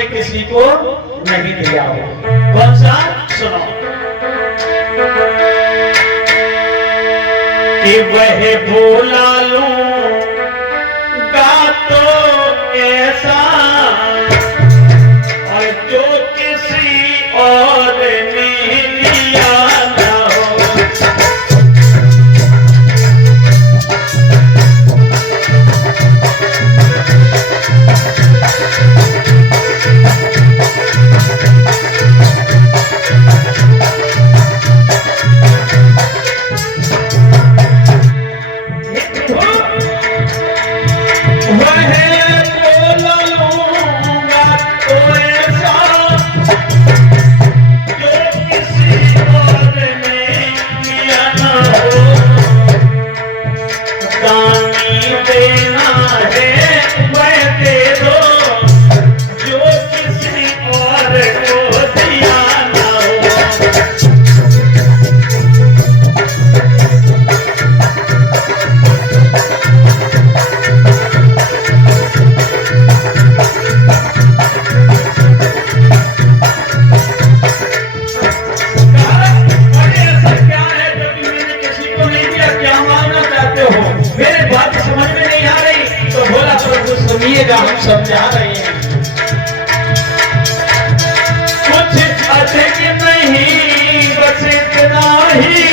आपने किसी को नहीं दिया हो। कौन सा? सुनो। कि वह भूला लूंगा तो ऐसा और जो किसी और ने लिया ना हो। हम समझा रहे हैं। कुछ अधिक नहीं बस इतना ही,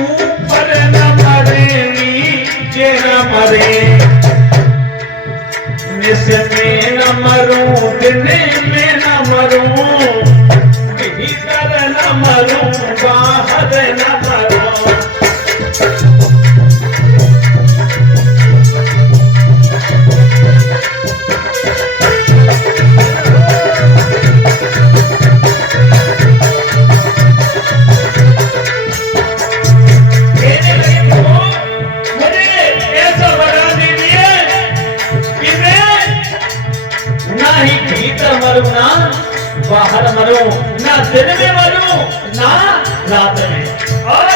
ऊपर न मरे नीचे न मरे, निस में न मरूं दिन में न मरूं, भीतर न मरूं बाहर न मरूं। मरूं ना बाहर मरूं, ना दिन में मरूं ना रात में, और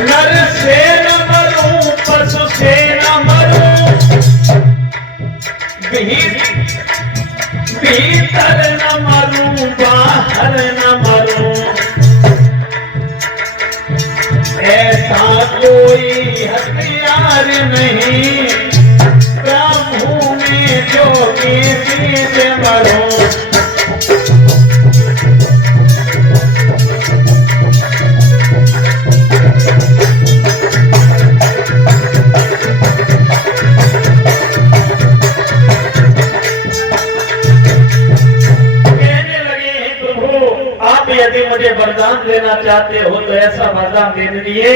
नर से न मरूं पशु से न मरूं, भीतर न मरूं बाहर न मरूं। ऐसा कोई हथियार नहीं प्रभु में जो किसी से मरूं। यदि मुझे वरदान देना चाहते हो तो ऐसा वरदान दे दीजिए,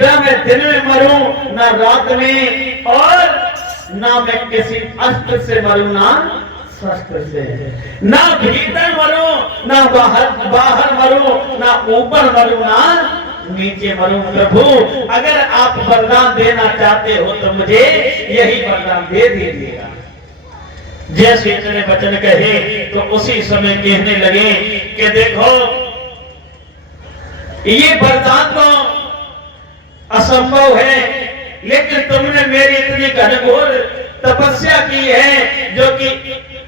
ना मैं दिन में मरूं ना रात में, और ना मैं किसी अस्त्र से मरूं ना शस्त्र से, ना भीतर मरूं ना बाहर मरूं, ना ऊपर मरूं ना नीचे मरूं। प्रभु अगर आप वरदान देना चाहते हो तो मुझे यही वरदान दे दीजिएगा। जैसे इतने वचन कहे तो उसी समय कहने लगे कि देखो ये वरदान तो असंभव है, लेकिन तुमने मेरी इतनी घनघोर तपस्या की है जो कि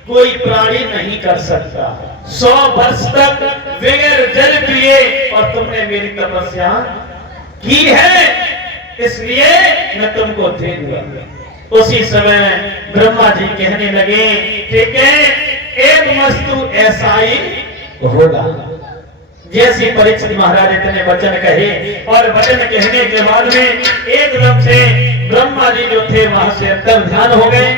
कोई प्राणी नहीं कर सकता। 100 वर्ष तक बगैर जल पिए और तुमने मेरी तपस्या की है, इसलिए मैं तुमको दे दूंगा। उसी समय ब्रह्मा जी कहने लगे ठीक है, एक वस्तु ऐसा ही होगा। जैसे परीक्षित महाराज इतने वचन कहे और वचन कहने के बाद में एकदम से ब्रह्मा जी जो थे वहां से अंतर ध्यान हो गए।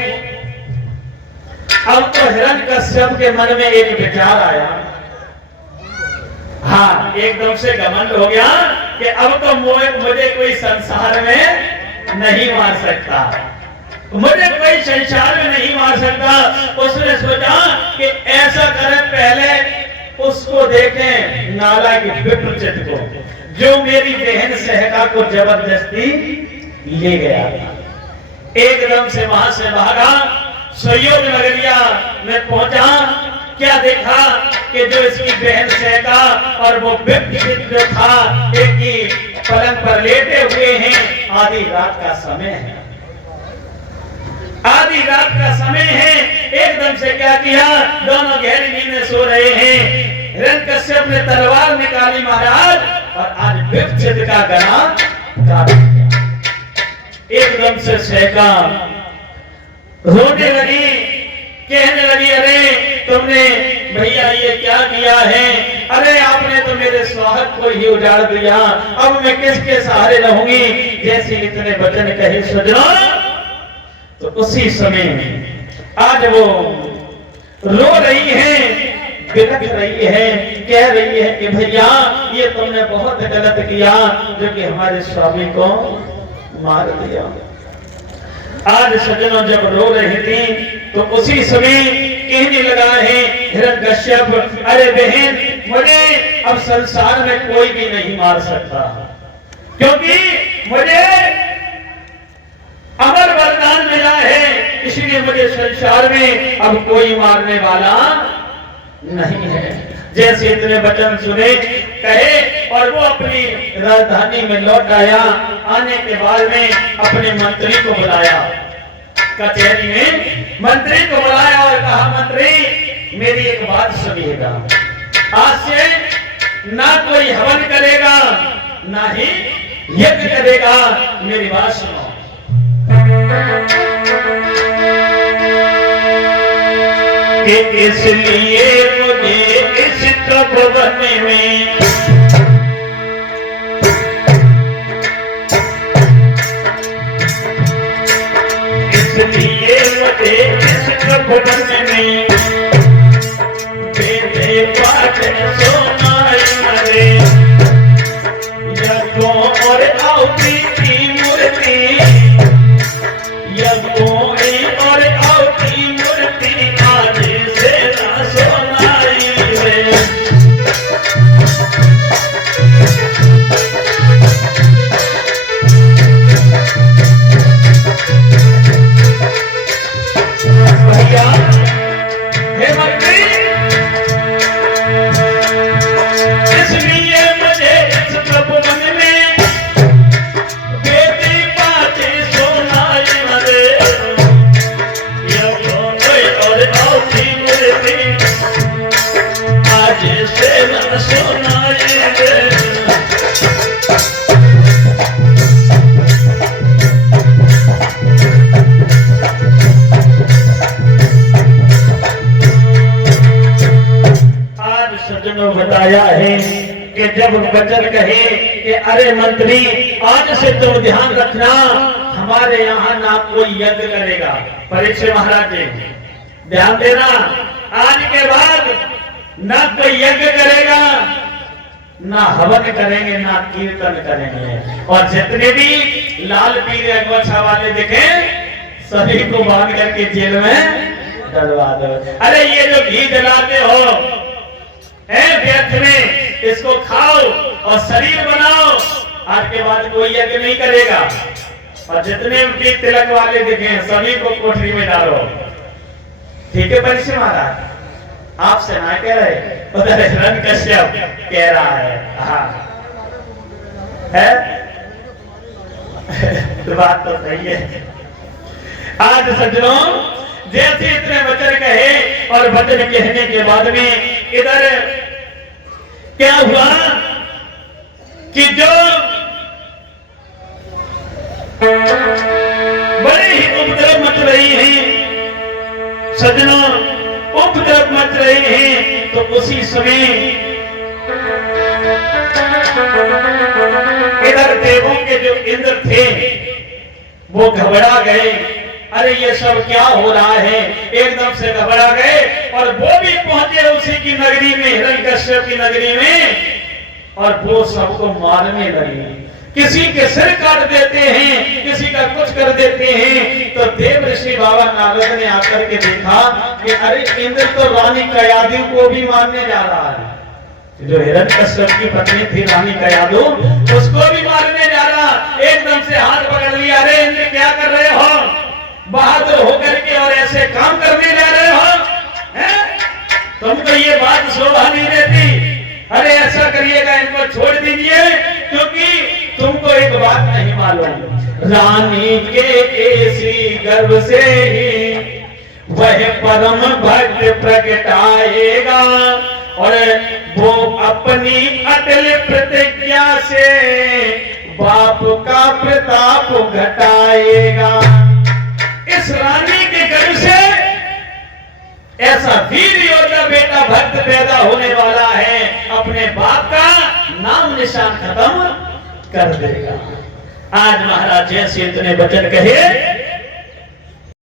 अब तो हिरण्यकश्यप के मन में एक विचार आया, हाँ एकदम से घमंड हो गया कि अब तो मुझे कोई संसार में नहीं मार सकता, मुझे कोई संसार में नहीं मार सकता। उसने सोचा कि ऐसा करें, पहले उसको देखें नाला की विप्रचित को, जो मेरी बहन सहका को जबरदस्ती ले गया। एकदम से वहां से भागा, सहयोग नगरिया में पहुंचा। क्या देखा कि जो इसकी बहन सहका और वो विप्रचित जो था एक ही पलंग पर लेटे हुए हैं, आधी रात का समय है। आधी रात का समय है, एकदम से क्या किया, दोनों गहरी नींद में सो रहे हैं। हिरण्यकश्यप ने तलवार निकाली महाराज और आज विपचित का गला काट दिया। एकदम से सेका, रोने लगी, कहने लगी, अरे तुमने भैया ये क्या किया है, अरे आपने तो मेरे स्वागत को ही उजाड़ दिया, अब मैं किसके सहारे रहूंगी। जैसे इतने वचन कहे सजनों, तो उसी समय आज वो रो रही है, बिलख रही है, कह रही है कि भैया ये तुमने बहुत गलत किया जो कि हमारे स्वामी को मार दिया। आज सज्जनों जब रो रही थी तो उसी समय कहने लगा है हिरण्यकश्यप, अरे बहन मुझे अब संसार में कोई भी नहीं मार सकता, क्योंकि मुझे अमर वरदान मिला है, इसलिए मुझे संसार में अब कोई मारने वाला नहीं है। जैसे इतने वचन सुने कहे और वो अपनी राजधानी में लौट आया। आने के बाद में अपने मंत्री को बुलाया, कचहरी में मंत्री को बुलाया और कहा, मंत्री मेरी एक बात सुनिएगा, आज से ना कोई हवन करेगा ना ही यज्ञ करेगा, मेरी बात सुनो। कि इसलिए मुझे इस तपोवन में इसलिए मुझे इस तपोवन में बेटे पाठ सोना रे यज्ञों और आहुति की मूर्ति, यज्ञों और आहुति मूर्ति आज से ना सोनाई रे। भैया हे मंत्री, इसलिए मुझे इस तपोवन में बेटी पाची सोनाई रे, यज्ञों और आहुति मूर्ति आज से ना सोनाई रे। सज्जनों बताया है कि जब वचन कहे कि अरे मंत्री आज से तुम ध्यान रखना, हमारे यहाँ ना कोई यज्ञ करेगा। परीक्षित महाराज जी ध्यान देना, आज के बाद ना कोई यज्ञ करेगा, ना हवन करेंगे, ना कीर्तन करेंगे, और जितने भी लाल पीले अगवछा वाले दिखे सभी को बांध करके जेल में डलवा दो। अरे ये जो घी जलाते हो व्यर्थ में, इसको खाओ और शरीर बनाओ, आज के बाद कोई यज्ञ नहीं करेगा, और जितने भी तिलक वाले दिखे सभी को कोठरी में डालो। ठीक है परीक्षित महाराज, आपसे ना कह रहे, उधर हिरण्यकश्यप कह रहा है, हाँ है तो बात तो सही है। आज सज्जनों जैसे इतने वचन कहे और वचन कहने के बाद में इधर क्या हुआ कि जो बड़े ही उपद्रव मच रही हैं सज्जनों, उपद्रव मच रहे हैं, तो उसी समय इधर देवों के जो इंद्र थे वो घबरा गए। अरे ये सब क्या हो रहा है, एकदम से घबरा गए और वो भी पहुंचे उसी की नगरी में, हिरण्यकश्यप की नगरी में, और वो सबको मारने लगे। किसी के सिर काट देते हैं, किसी का कुछ कर देते हैं। तो देव ऋषि बाबा नारद ने आकर के देखा कि अरे इंद्र तो रानी कयादु को भी मारने जा रहा है। जो हिरण्यकश्यप की पत्नी थी रानी कयादु, उसको भी मारने जा रहा। एकदम से हाथ पकड़ लिया, अरे इंद्र क्या कर रहे हो, बहादुर होकर के और ऐसे काम करने जा रहे हो, हैं? तुमको ये बात शोभा नहीं देती। अरे ऐसा करिएगा, इनको छोड़ दीजिए, क्योंकि तुमको एक बात नहीं मालूम, रानी के ऐसी गर्भ से ही वह परम भक्त प्रगटाएगा और वो अपनी अटल प्रतिज्ञा से बाप का प्रताप घटाएगा। इस रानी के गर्भ से ऐसा वीर योद्धा बेटा भक्त पैदा होने वाला है, अपने बाप का नाम निशान खत्म कर देगा। आज महाराज जैसे इतने वचन कहे